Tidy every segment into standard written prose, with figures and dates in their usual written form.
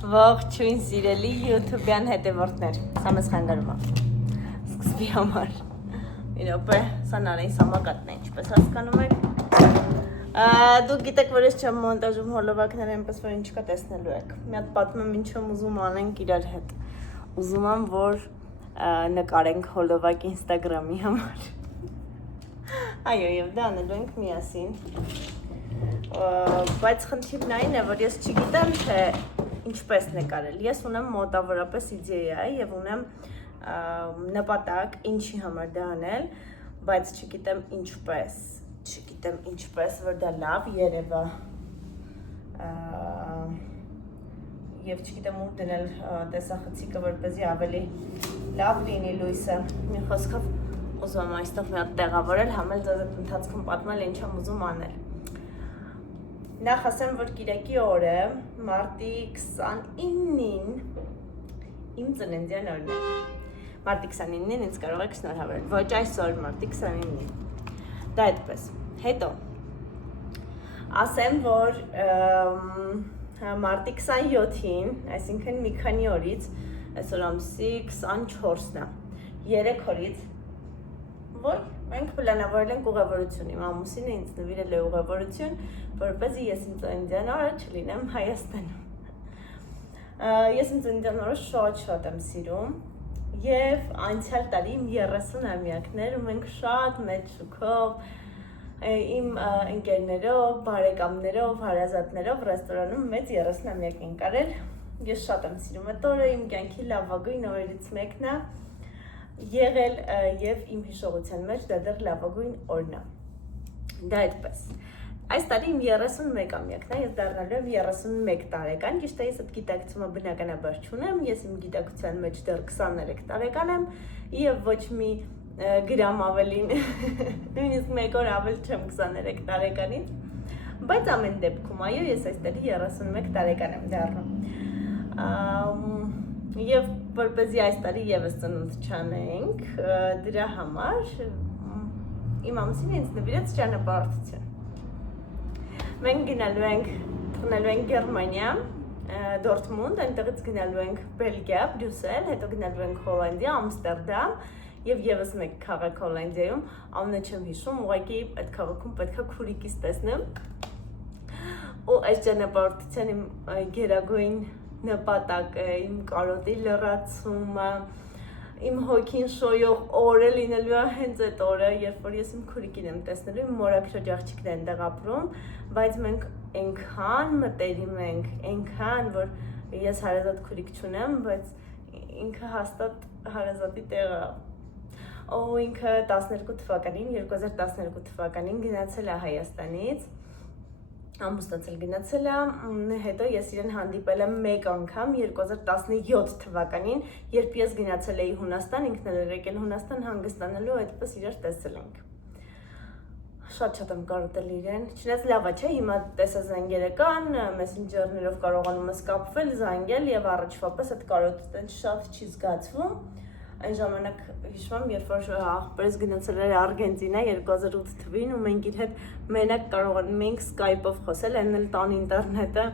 Ողջույն սիրելի YouTube-յան հետևորդներ, սա մեզ խանգարում է, սկզբի համար, մի րոպե, սա նարին սամակատն է, ինչպես հասկանում եք, դուք գիտեք, որ ես չեմ մոնտաժում հոլովակները, այնպես որ ինչ կա տեսնելու եք, մի հատ պատմեմ ինչ եմ ուզում անենք իրար հետ, ուզում եմ, որ նկարենք հոլովակ Instagram-ի համար, այո, և դա անելու ենք միասին, բայց խնդիրն այն է, որ ես չգիտեմ, թե ինչպես նկարել, ես ունեմ մոտավորապես իդեա և ունեմ նպատակ ինչի համար դա անել, բայց չգիտեմ ինչպես, որ դա լավ երևա և չգիտեմ ուր դնել տեսախցիկը, որպեսզի ավելի լավ լինի լույսը, մի խոսքով ուզում եմ այստեղ մի հատ տեղավորել, համել ձեզ այդ ընթացքում պատմել ինչ եմ ուզում անել։ Նախ ասեմ, որ կիրակի օրը, մարտի 29-ին, իմ ծննդյան օրն է, մարտի 29-ին ինձ կարող եք շնորհավորել, ոչ այսօր, մարտի 29-ին, դա այդպես, հետո, ասեմ, որ մարտի 27-ին, այսինքն մի քանի օրից, այսօր ամսի 24-ն է, 3 օրից, որ մենք պլանավորել ենք ուղևորություն, իմ ամուսինը ինձ նվիրել է ուղևորություն, որպեսզի ես իմ ծննդյան օրը չլինեմ Հայաստանում։ Ես իմ ծննդյան օրը շատ եմ սիրում և անցյալ տարի իմ 30-ամյակն էր ու մենք շատ մեծ շուքով իմ ընկերներով, բարեկամներով, հարազատներով ռեստորանում մեծ 30-ամյակ ենք արել։ Ես շատ եմ սիրում այդ օրը, իմ կյանքի լավագույն օրերից մեկն է եղել և իմ հիշողության մեջ դա դեռ լավագույն օրն է։ Դա այդպես։ Այս տարի իմ 31-ամյակն է, ես դառնալու եմ 31 տարեկան, ճիշտ է ես այդ գիտակցումը բնականաբար չունեմ, ես իմ գիտակցության մեջ դեռ 23 տարեկան եմ և ոչ մի գրամ ավելին, նույնիսկ մեկ օր ավել չեմ 23 տարեկանից, բայց ամեն դեպքում, այո, ես այս տարի 31 տարեկան եմ դառնում։ Եվ որպեսզի այս տարի ևս ծնունդ չանենք, դրա համար իմ ամուսինը ինձ նվիրեց ճանապարհորդություն։ Մենք գնալու ենք Գերմանիա, Դորտմունդ, այնտեղից գնալու ենք Բելգիա, Բրյուսել, հետո գնալու ենք Հոլանդիա, Ամստերդամ և ևս մեկ քաղաք Հոլանդիայում, անունը չեմ հիշում, ուղղակի այդ քաղաքում պետք է քուրիկիս տեսնեմ։ Ու այս ճանապարհորդության իմ գերագույն նպատակը, իմ կարոտի լրացումը, իմ հոգին շոյող օրը լինելու է հենց այդ օրը, երբ որ ես իմ քուրիկին եմ տեսնելու, իմ մորաքրոջ աղջիկն է այնտեղ ապրում, բայց մենք այնքան մտերիմ ենք, այնքան, որ ես հարազատ քուրիկ չունեմ, բայց ինքը հաստատ հարազատի տեղը ինքը 2012 թվականին գնացել է Հայաստանից, ամուսնացել գնացել է, հետո ես իրեն հանդիպել եմ մեկ անգամ 2017 թվականին, երբ ես գնացել էի Հունաստան, ինքն էլ եկել Հունաստան հանգստանալու, այդպես իրար տեսել ենք։ Շատ եմ կարոտել իրեն, չնայած լավ է, չէ, հիմա տեսազանգերը կան, մեսենջերներով կարողանում ես կապվել, զանգել և առաջվա պես այդ կարոտը շատ չի զգացվում։ Այն ժամանակ հիշում եմ, երբ որ աղբերս գնացել էր Արգենտինա 2008 թվին ու մենք իր հետ մենակ կարողանում էինք Skype-ով խոսել, այն էլ տան ինտերնետը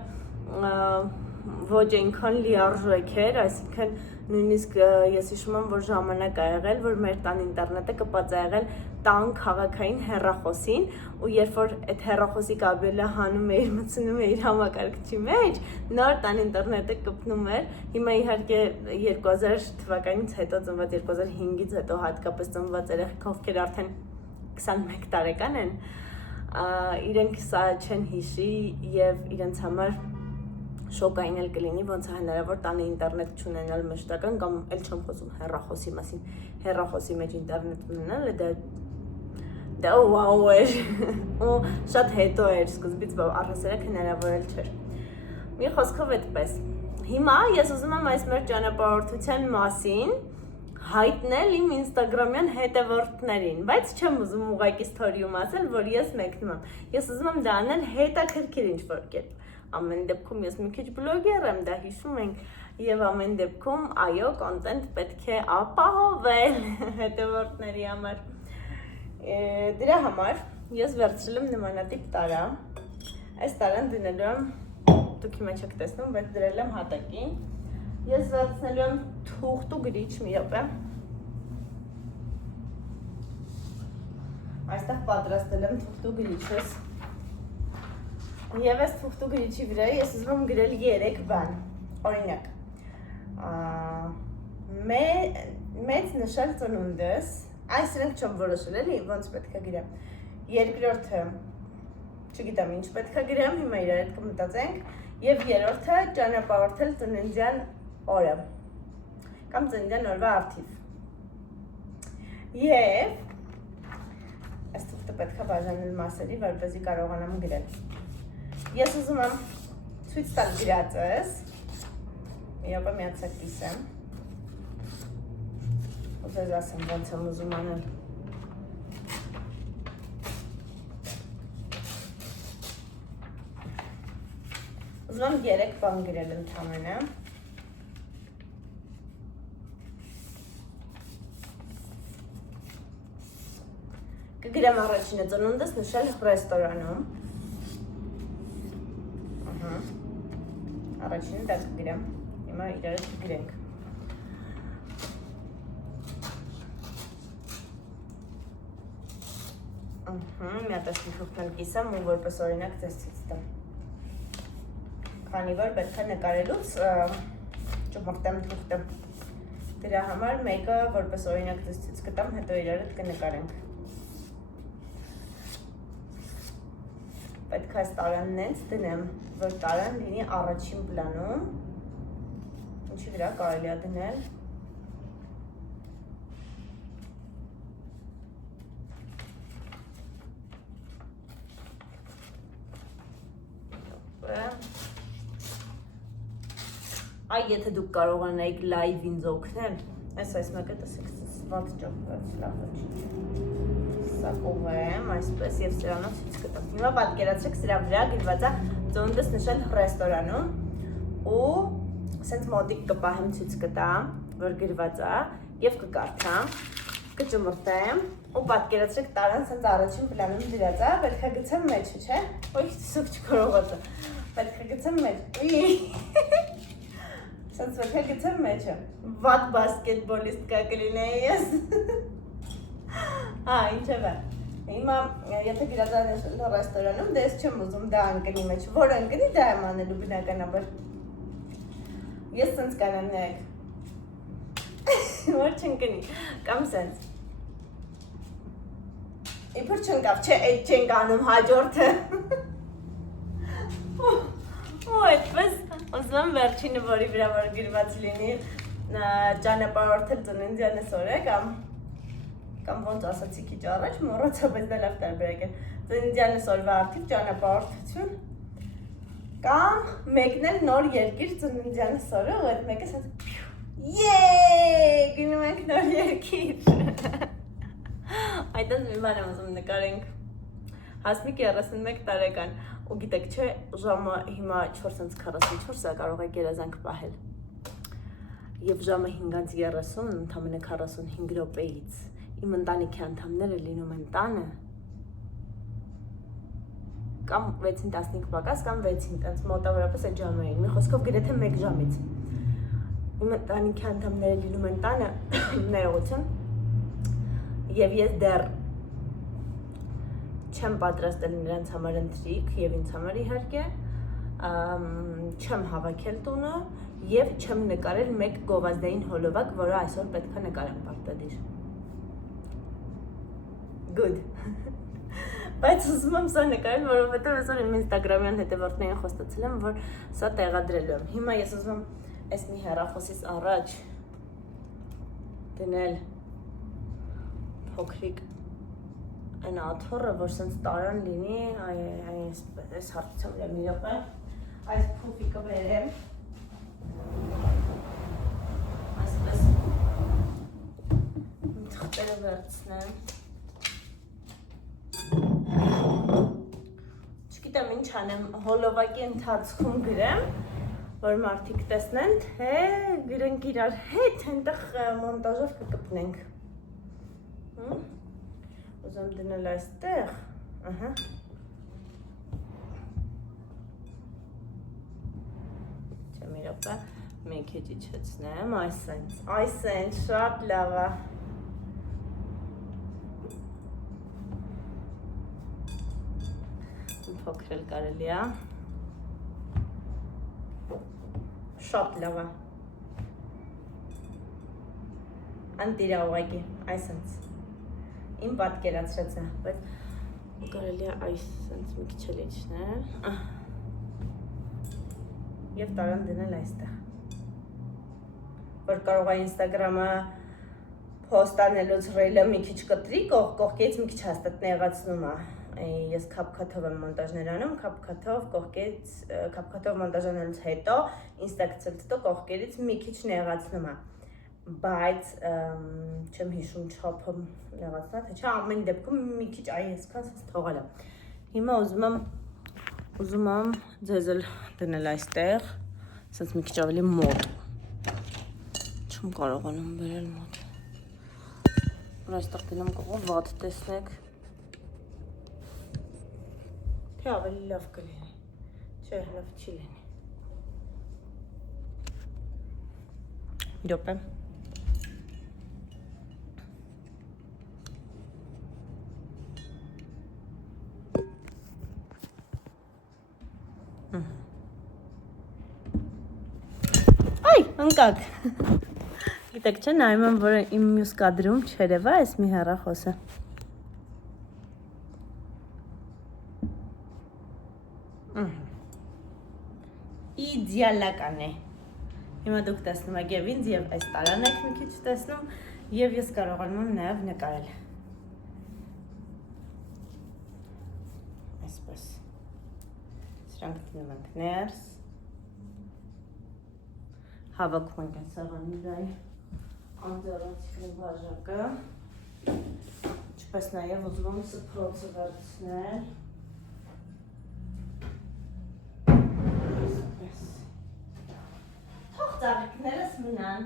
ոչ այնքան լիարժեք էր, այսինքն նույնիսկ ես հիշում եմ, որ ժամանակ ա եղել, որ մեր տան ինտերնետը կպած ա եղել տան քաղաքային հեռախոսին ու երբ որ այդ հեռախոսի կաբելը հանում էիր, մտցնում էիր համակարգչի մեջ, նոր տան ինտերնետը կպնում էր, հիմա իհարկե 2000 թվականից հետո ծնված 2005-ից հետո հատկապես ծնված երեխեք, ովքեր արդեն 21 տարեկան են, իրենք սա չեն հիշի և իրենց համար շոկային էլ կլինի, ոնց է հնարավոր տանը ինտերնետ չունենալ մշտական կամ էլ չեմ խոսում հեռախոսի մասին, հեռախոսի մեջ ինտերնետ ունենալը դա վաու էր ու շատ հետո էր սկզբից առհասարակ հնարավոր էլ չէր։ Մի խոսքով այդպես։ Հիմա ես ուզում եմ այս մեր ճանապարհորդության մասին հայտնել իմ ինստագրամյան հետևորդներին, բայց չեմ ուզում ուղղակի սթորիում ասել, որ ես մեկնում եմ։ Ես ուզում եմ դա անել հետաքրքիր ինչ-որ կերպ։ Ամեն դեպքում ես մի քիչ բլոգեր եմ, դա հիշում ենք, և ամեն դեպքում, այո, կոնտենտ պետք է ապահովել հետևորդների համար։ Դրա համար ես վերցրել եմ նմանատիպ տարա, այս տարան դնելու եմ դուք հիմա չեք տեսնում, բայց դրել եմ հատակին։ Ես վերցնելու եմ թուղթ ու գրիչ մի րոպե։ Այստեղ պատրաստել եմ թուղթ ու գրիչս։ Եվ այս թուղթ ու գրիչի վրա ես ուզում եմ գրել 3 բան։ Օրինակ, մեծ նշել ծնունդս, այս իրենք չեմ որոշել էլի, ոնց պետք է գրեմ։ Երկրորդը, չգիտեմ ինչ պետք է գրեմ, հիմա իրար հետ կմտածենք, եւ երրորդը ճանապարհորդել ծննդյան օրը կամ ծննդյան օրվա արդիվ։ Եվ այս թուղթը պետք է բաժանել մասերի, որպեսզի կարողանամ գրել։ Ես ուզում եմ ցույց տալ գրածս։ Մի րոպե միացեք կիսեմ։ Ու ձեզ ասեմ ոնց եմ ուզում անել։ Ուզում եմ 3 բան գրել ընդամենը։ Կգրեմ առաջինը ծնունդս նշել ռեստորանում։ Առաջինը դա կգրեմ, հիմա իրար հետ կգրենք։ Մի հատ այս թուղթն էլ կիսեմ ու որպես օրինակ ձեզ ցույց տամ։ Քանի որ պետք է նկարելուց ճմրտեմ թուղթը։ Դրա համար մեկը որպես օրինակ ձեզ ցույց կտամ, հետո իրար հետ կնկարենք։ Պետք է այս տարանն էս դնեմ, որ տարան լինի առաջին պլանում, ինչի վրա կարելի է դնել։ Այ եթե դուք կարողանայիք լայվ ինձ օգնել, այս մեկը տեսեք սված ճոխված լավ չի։ Սա կողեմ, այսպես և սրանով ցույց կտամ։ Հիմա պատկերացրեք սրա վրա գրված է ծնունդս նշել ռեստորանում ու սենց մոտիկ կպահեմ ցույց կտամ, որ գրված է և կկարդամ, կճմրտեմ ու պատկերացրեք տարան սենց առաջին պլանում դրած է, պետք է գցեմ մեջը, չէ՞։ Ոյ տեսոք չկարողացա։ Պետք է գցեմ մեջը։ Սենց պետք է գցեմ մեջը։ Վատ բասկետբոլիստ կա կլինեի ես։ Ինչևէ, հիմա եթե գրած է ռեստորանում, դե ես չեմ ուզում դա ընկնի մեջ, որ ընկնի դա եմ անելու բնականաբար։ Ես սենց կանեմ նայեք, որ չընկնի, կամ սենց։ Իբր չընկավ, չէ, էդ չենք անում հաջորդը։ Ու այդպես ուզում եմ վերջինը, որի վրա որ գրված լինի ճանապարհորդել ծննդյանս օրը կամ ոնց ասացի քիչ առաջ, մոռացա, բայց դա լավ տարբերակ է։ Ծննդյանս օրվա արդիվ ճանապարհորդություն կամ մեկնել նոր երկիր ծննդյանս օրը ու այդ մեկը ասած գնում ենք նոր երկիր։ Այդպես մի բան եմ ուզում նկարենք։ Հասմիկ 31 տարեկան ու գիտեք չէ, ժամը հիմա 4:44 է, կարող եք երազանք պահել։ Եվ ժամը 5:30, ընդամենը 45 րոպեից իմ ընտանիքի անդամները լինում են տանը կամ 6:15 պակաս կամ 6-ին, տենց մոտավորապես այդ ժամը էին, մի խոսքով գրեթե 1 ժամից։ Իմ ընտանիքի անդամները լինում են տանը, ներողություն, և ես դեռ չեմ պատրաստել նրանց համար ընթրիք և ինձ համար իհարկե, չեմ հավաքել տունը և չեմ նկարել մեկ գովազդային հոլովակ, որը այսօր պետք է նկարեմ պարտադիր։ Good։ Բայց ուզում եմ սա նկարել, որովհետև այսօր իմ ինստագրամյան հետևորդներին խոստացել եմ, որ սա տեղադրելու եմ։ Հիմա ես ուզում եմ այս մի հեռախոսից առաջ դնել փոքրիկ այն աթոռը, որ սենց տարան լինի, այս հարթությամբ եմ մի րոպե, այս փուֆիկը վերեմ, այսպես թղթերը վերցնեմ, չգիտեմ ինչ անեմ, հոլովակի ընթացքում գրեմ, որ մարդիկ տեսնեն, թե գրենք իրար հետ, այնտեղ մոնտաժով կկպնենք։ Ուզում դնել այստեղ, մի րոպե, մի քիչ իջեցնեմ, այսենց, շատ լավ է։ Փոքր էլ կարելի է։ Շատ լավ է։ Անտիրա ուղղակի, այսենց։ Իմ պատկերացրած է, բայց կարելի է այսենց մի քիչ էլ իջնել։ Եվ տարան դնել այստեղ։ Որ կարող է Instagram-ը post անելուց ռիլը մի քիչ կտրի, կողքից մի քիչ հաստատ նեղացնում է։ Ես քափքաթով եմ մոնտաժներ անում, քափքաթով մոնտաժ անելուց հետո ինստակցելտո կողքերից մի քիչ նեղացնում է, բայց չեմ հիշում չափը նեղացնա, թե չէ, ամեն դեպքում մի քիչ այսքան թողել եմ։ Հիմա ուզում եմ ձեզ էլ դնել այստեղ, ասենց մի քիչ ավելի մոտ։ Չեմ կարողանում բերել մոտ։ Որ այստեղ դնեմ կողով վատ տեսնեք։ Թե ավելի լավ կլինի, չէ, լավ չի լինի։ Մի րոպե։ Այ, ընկակ։ Գիտեք չէ, նայում եմ, որ իմ մյուս կադրում չերևա, այս մի հեռախոսը։ Իդեալական է։ Հիմա դուք տեսնում եք և ինձ, և այս տարան եք մի քիչ տեսնում, և ես կարողանում եմ նաև նկարել։ Այսպես։ Սրանք դնում ենք ներս։ Հավաքում ենք այս սեղանի վրա անձեռնոցիկի բաժակը։ Ինչպես նաև ուզում եմ սփռոցը վերցնել։ Ծաղիկներս մնան։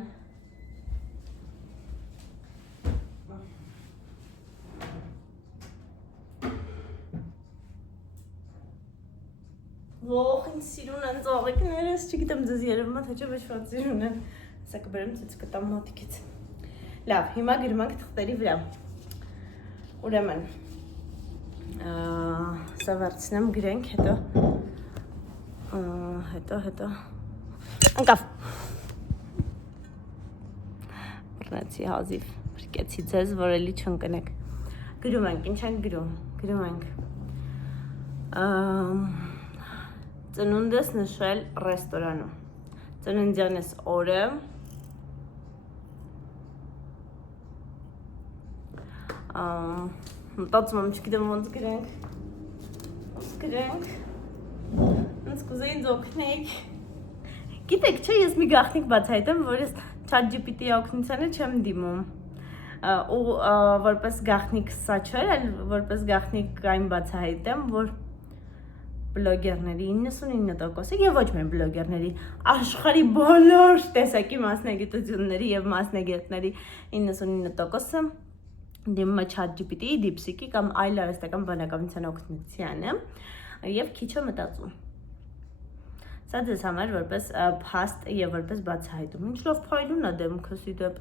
Ող, ինձ սիրուն են ծաղիկներս, չգիտեմ ձեզ երևում է, թե չէ ոչ շատ սիրուն են։ Սա կբերեմ ցույց կտամ մոտիկից։ Լավ, հիմա գրում ենք թղթերի վրա։ Ուրեմն, սա վերցնեմ, գրենք, հետո Անկավ։ Բռնեցի հազիվ, բրկեցի ձեզ, որ էլի չընկնեք։ Գրում ենք, ինչ ենք գրում։ Գրում ենք։ Ծնունդս նշել ռեստորանում։ Ծննդյանս օրը։ Մտածում եմ, չգիտեմ ոնց գրենք։ Ոնց գրենք։ Ոնց կուզեի ինձ օգնեք։ Գիտեք, չէ, ես մի գաղտնիք բացահայտեմ, որ ես ChatGPT-ի օգնությանը չեմ դիմում։ Ու որպես գաղտնիք սա չէ, այլ որպես գաղտնիք այն բացահայտեմ, որ բլոգերների 99%-ը եւ ոչ միայն բլոգերների, աշխարհի բոլոր տեսակի մասնագիտությունների եւ մասնագետների 99%-ը դիմում է ChatGPT-ի, DeepSeek-ի կամ այլ արհեստական բանականության օգնությանը եւ քիչ է մտածում։ Սա ձեզ համար որպես փաստ եւ որպես բացահայտում։ Ինչ լավ փայլուն է դեմքս ի դեպ։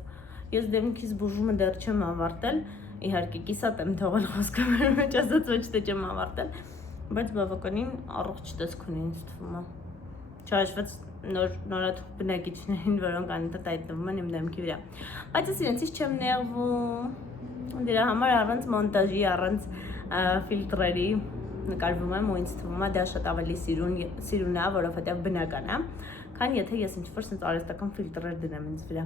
Ես դեմքիս բուժումը դեռ չեմ ավարտել, իհարկե կիսատ եմ թողել խոսքը մեր մեջ, ասած ոչ թե չեմ ավարտել, բայց բավականին առողջ տեսք ունի ինձ թվում է։ Չհաշված նորաթուխ բնակիչներին, որոնք անընդհատ հայտնվում են իմ դեմքի վրա։ Բայց ես իրենցից չեմ նեղվում։ Դրա համար առանց մոնտաժի, առանց ֆիլտրերի նկարվում եմ ու ինձ թվում է դա շատ ավելի սիրուն է, որովհետև բնական է, քան եթե ես ինչ-որ sense արհեստական ֆիլտրեր դնեմ ինձ վրա։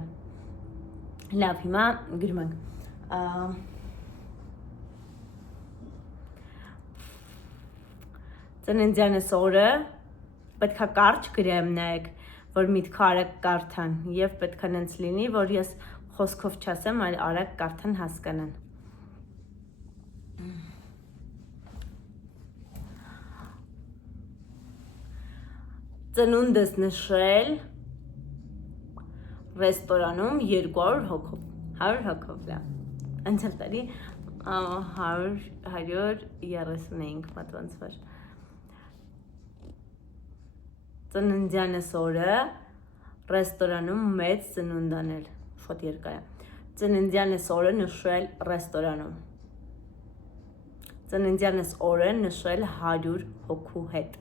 Լավ, հիմա գրում ենք։ Ծննդյանս օրը պետքա կարճ գրեմ, նայեք, որ միտքը արագ կարդան, եւ պետքա նենց լինի, որ ես խոսքով չասեմ, այլ արագ կարդան հասկանան։ Ծնունդս նշել ռեստորանում 200 հոգով, 100 հոգով լավ, անցել տարի 135 մատվանց վար։ Ծննդյանս օրը ռեստորանում մեծ ծնունդ անել, շատ երկար է։ Ծննդյանս օրը նշել ռեստորանում։ Ծննդյանս օրը նշել 100 հոգու հետ։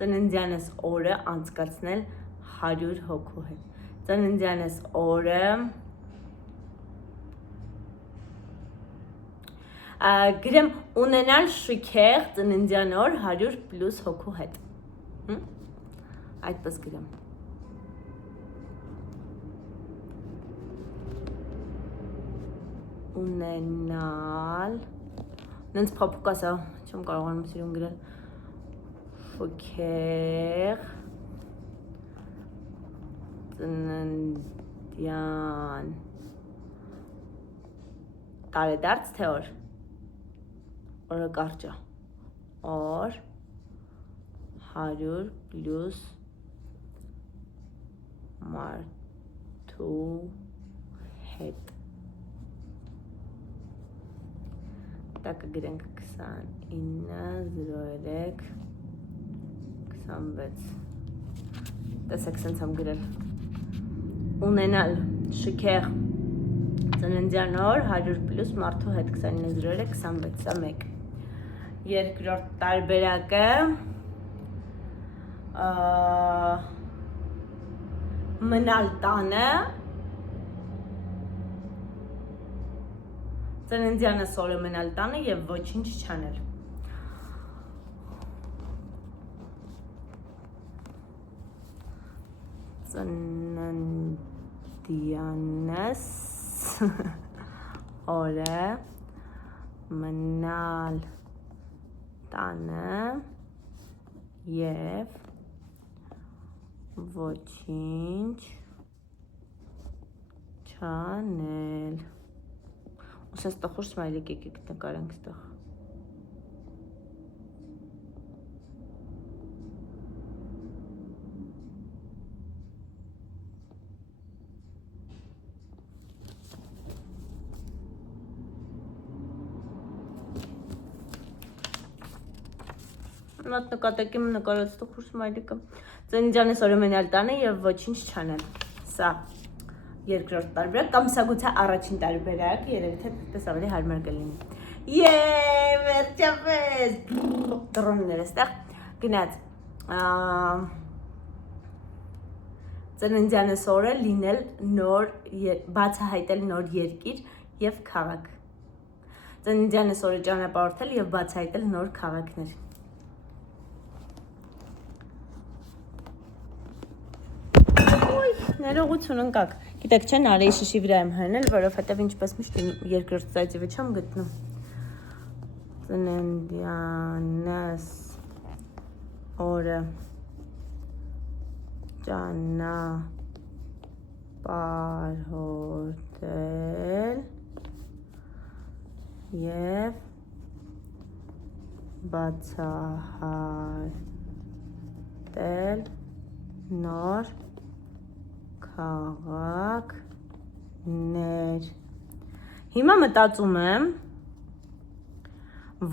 Ծննդյանս օրը անցկացնել 100 հոգու հետ։ Ծննդյանս օրը գրեմ ունենալ շքեղ ծննդյան օր 100+ հոգու հետ։ Այդպես գրեմ։ Ունենալ նենց փափուկ ասա, չեմ կարողանում սիրուն գրել։ Շքեղ ծննդյան տարեդարձ թե օր։ Օրը կարճ է։ Օր 100+ մարդու հետ։ Դա կգրենք 290326։ Տեսեք սենց եմ գրել։ Ունենալ շքեղ ծննդյան օր 100+ մարդու հետ 290326, սա մեկ։ Երկրորդ տարբերակը մնալ տանը, ծննդյանս օրը մնալ տանը և ոչինչ չանել։ Ծննդյանս օրը մնալ տանը և ոչինչ չանել։ Ուսենց տխուր սմայլիկ եկեք նկարենք ստեղ։ Մատ նկատեք եմ նկարած տխուր սմայլիկը։ Ծննդյանս օրը մնալ տանը և ոչինչ չանել։ Սա երկրորդ տարբերակ, կամ սա գուցե առաջին տարբերակ, երևի թե այդպես ավելի հարմար կլինի։ Վերջապես դրոններ էստեղ գնաց։ Ծննդյանս օրը լինել նոր բացահայտել նոր երկիր և քաղաք։ Ծննդյանս օրը ճանապարհորդել և բացահայտել նոր քաղաքներ։ Ներողություն ընկակ, գիտեք չէ, Նարեի շշի վրա եմ հրնել, որովհետև ինչպես միշտ երկրորդ սայթիվը չեմ գտնում։ Ծննդյանս օրը ճանապարհորդել և բացահայտել նոր քաղաքներ։ Հիմա մտածում եմ,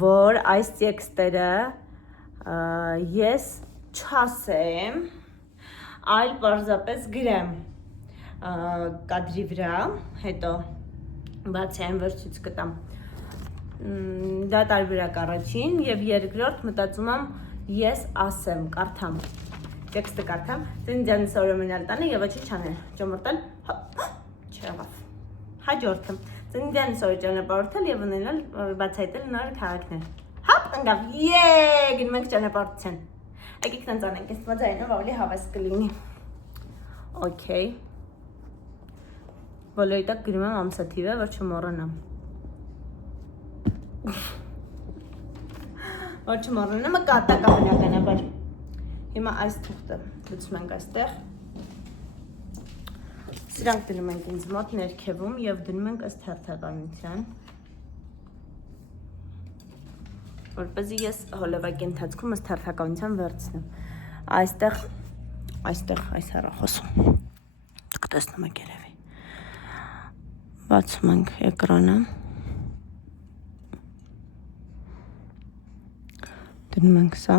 որ այս տեքստերը ես չասեմ, այլ պարզապես գրեմ կադրի վրա, հետո բացի այն որ ցույց կտամ։ Դա տարբերակ առաջին և երկրորդ մտածում եմ ես ասեմ, կարդամ։ Տեքստը կարդամ, ծննդյանս օրը մնալ տանը և ոչինչ չանել, ճամրտել, չեղավ։ Հաջորդը, ծննդյանս օրը ճանապարհորդել և ունենալ բացահայտել նոր քաղաքներ։ Հապ, ընկավ, գնում ենք ճանապարհորդության։ Եկեք տենց անենք, ինձ թվում է ձայնով ավելի հավես կլինի։ Okay։ Բոլորի տակ գրում եմ ամսաթիվը, որ չմոռանամ։ Որ չմոռանամ, կատակ բնականաբար։ Հիմա այս թուղթը լուծում ենք այստեղ։ Սրանք դնում ենք ինձ մոտ ներքևում և դնում ենք ըստ հերթականության, որպեսզի ես հոլովակի ընթացքում ըստ հերթականության վերցնեմ։ Այստեղ այս հեռախոսում կտեսնում եք երևի։ Բացում ենք էկրանը։ Դնում ենք սա։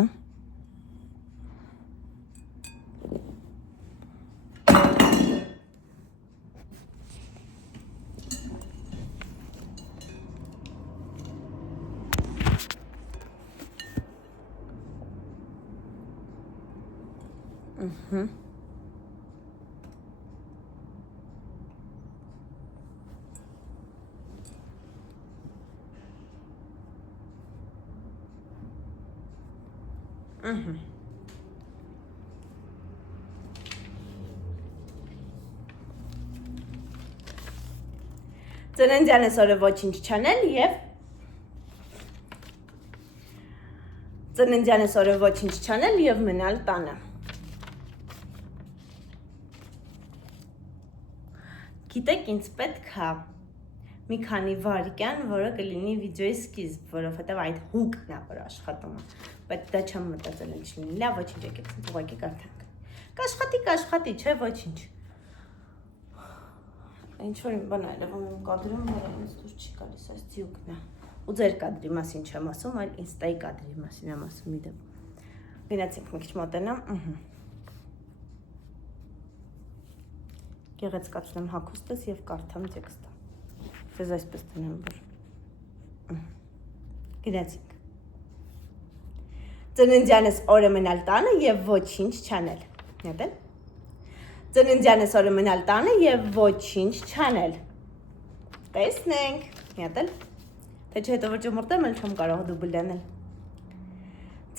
Ծննդյանս օրը ոչինչ չանել եւ ծննդյանս օրը ոչինչ չանել եւ մնալ տանը։ Գիտեք, ինձ պետք է մի քանի վայրկյան, որը կլինի վիդեոյի սկիզբ, որովհետեւ այդ հուկն է որ աշխատում է։ Բայց դա չեմ մտածել ինչ լինի։ Լավ, ոչինչ եկեք, ուղղակի կարդանք։ Կաշխատի, չէ, ոչինչ։ Ինչ որ իմ բան այլևում իմ կադրում նրանց դուր չի գալիս, այս ձյուկն է։ Ու ձեր կադրի մասին չեմ ասում, այլ ինստայի կադրի մասին եմ ասում մի դեպ։ Գնացինք մի քիչ մոտենամ, Գեղեցկացնեմ հագուստս եւ կարդամ տեքստը։ Ձեզ այսպես տնեմ որ։ Գնացինք։ Ծննդյանս օրը մնալ տանը եւ ոչինչ չանել։ Նետել։ Ծննդյանս օրը մնալ տանը եւ ոչինչ չանել։ Տեսնենք, նետել։ Թե չէ հետո որ ճմուրտեմ, էլ չեմ կարող դուբլ անել։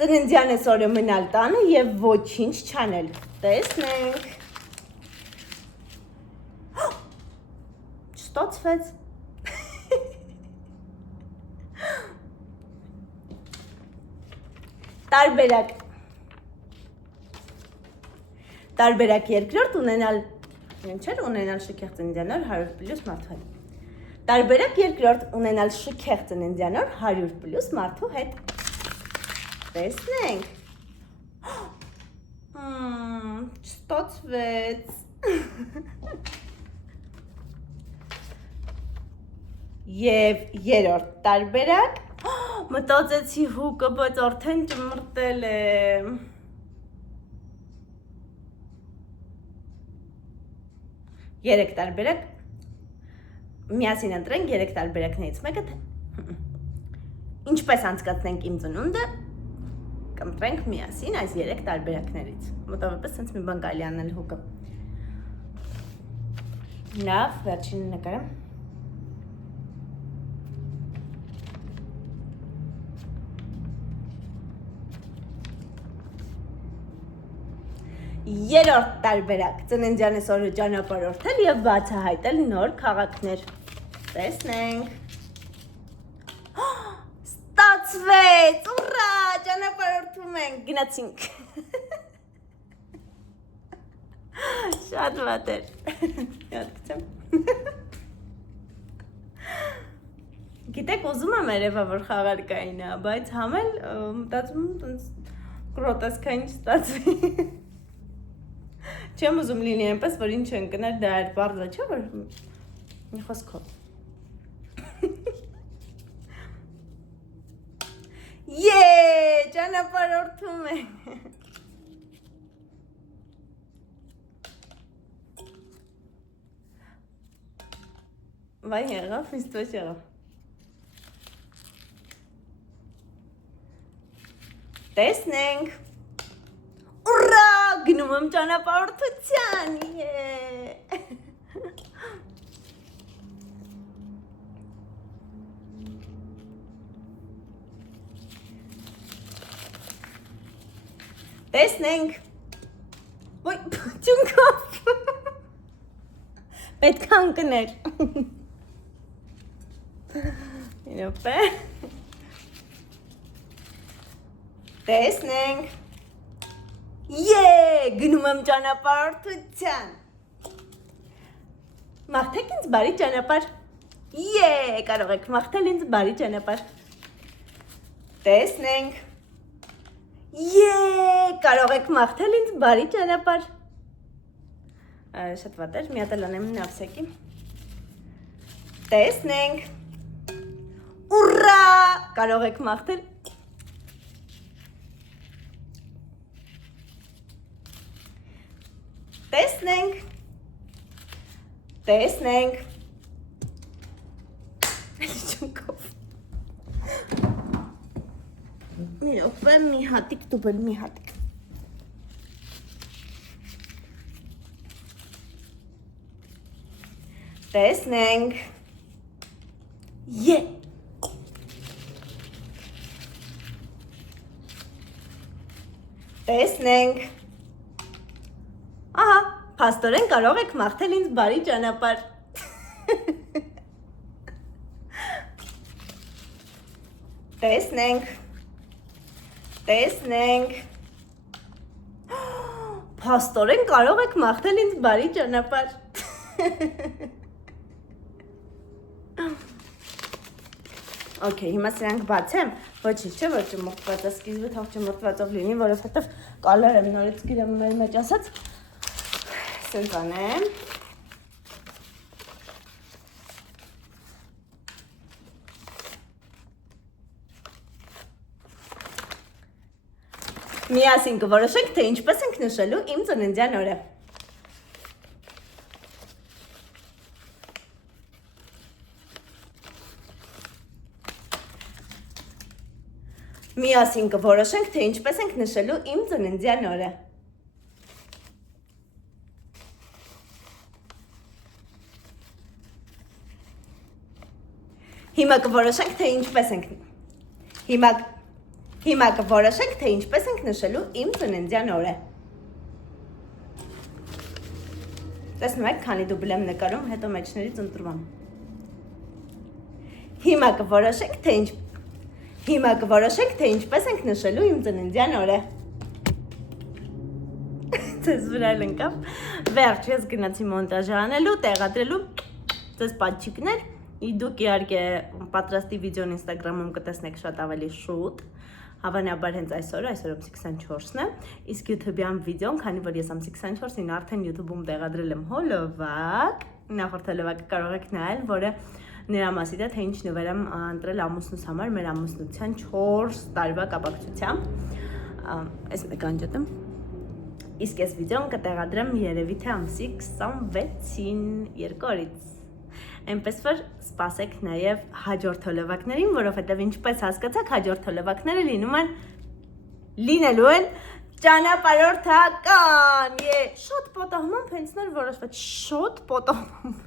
Ծննդյանս օրը մնալ տանը եւ ոչինչ չանել։ Տեսնենք։ Չստացվեց։ Տարբերակ։ Տարբերակ երկրորդ ունենալ, ինչեր ունենալ շքեղ ծննդյան օր 100+ մարդու հետ։ Տարբերակ երկրորդ ունենալ շքեղ ծննդյան օր 100+ մարդու հետ։ Տեսնենք։ Չստացվեց։ Եվ երրորդ տարբերակ մտածեցի հուկը, բայց արդեն ճմրտել եմ։ Երեք տարբերակ, միասին ընտրենք երեք տարբերակներից մեկը, ինչպես անցկացնենք իմ ծնունդը, կընտրենք միասին այս երեք տարբերակներից։ Մոտավորապես սենց մի բան կարելի անել հուկը։ Լավ, վերջինը նկարեմ։ Երրորդ տարբերակ, ծննդյանս օրը ճանապարհորդել եւ բացահայտել նոր քաղաքներ։ Տեսնենք։ Ստացվեց, ուրա, ճանապարհորդում ենք, գնացինք։ Շատ վատ էր։ Յատկցեմ։ Գիտեք, ուզում եմ երևա որ խաղարկային է, բայց համել մտածում եմ գրոտեսկային չստացվի։ Չեմ ուզում լինի այնպես, որ ինչ են կներ դա այդ բարձր չէ, որ մի խոսքով։ Ճանապարհորդում ենք։ Վայ եղավ, ինձ ոչ եղավ։ Տեսնենք։ Ուրա, գնում եմ ճանապարհորդության։ Տեսնենք։ Ոյ, ճունկով։ Պետք է ընկներ։ Իրոպե։ Տեսնենք։ Գնում եմ ճանապարհորդության։ Մաղթեք ինձ բարի ճանապարհ։ Կարող եք մաղթել ինձ բարի ճանապարհ։ Տեսնենք։ Կարող եք մաղթել ինձ բարի ճանապարհ։ Շատ վատ էր, մի հատ էլ անեմ նավսեկի։ Տեսնենք։ Ուրա, կարող եք մաղթել։ Տեսնենք։ Տեսնենք։ Ճունկով։ Մի րոպե, մի հատիկ դուբլ, մի հատիկ։ Տեսնենք։ Տեսնենք։ Ահա, փաստորեն կարող եք մաղթել ինձ բարի ճանապարհ։ Տեսնենք։ Տեսնենք։ Փաստորեն կարող եք մաղթել ինձ բարի ճանապարհ։ Okay, հիմա սրանք բացեմ, ոչինչ չէ, որ ճմրտված է, սկիզբը թող ճմրտվածով լինի, որովհետև կալոր եմ նորից գրեմ մեր մեջ ասած, սենց անեմ, միասին կորոշենք, թե ինչպես ենք նշելու իմ ծննդյան օրը։ Միասին կորոշենք, թե ինչպես ենք նշելու իմ ծննդյան օրը։ Հիմա կորոշենք, թե ինչպես ենք Հիմա կորոշենք, թե ինչպես ենք նշելու իմ ծննդյան օրը։ Տեսնում եք, քանի դուբլ եմ նկարում, հետո մեջներից ընտրվում։ Հիմա կորոշենք, թե ինչպես ենք նշելու իմ ծննդյան օրը։ Ձեզ վրա ընկավ։ Վերջ, ես գնացի մոնտաժ անելու, տեղադրելու ձեզ պատճիկներ։ Դուք իհարկե պատրաստի վիդեոն Instagram-ում կտեսնեք շատ ավելի շուտ։ Հավանաբար հենց այսօր ամսի 24-ն է, իսկ YouTube-յան վիդեոն, քանի որ ես ամսի 24-ին արդեն YouTube-ում տեղադրել եմ հոլովակ, նախորդ հոլովակը կարող եք նայել, որը նրա մասի դա թե ինչ նվեր եմ ընտրել ամուսնուս համար մեր ամուսնության 4 տարվա կապակցությամբ, այս մեկ անջատեմ, իսկ այս վիդեոն կտեղադրեմ երևի թե ամսի 26-ին 2 օրից, այնպես որ սպասեք նաև հաջորդ հոլովակներին, որովհետև ինչպես հասկացաք հաջորդ հոլովակները լինելու են ճանապարհորդական, շատ պատահմամբ հենց նոր որոշված, շատ պատահմամբ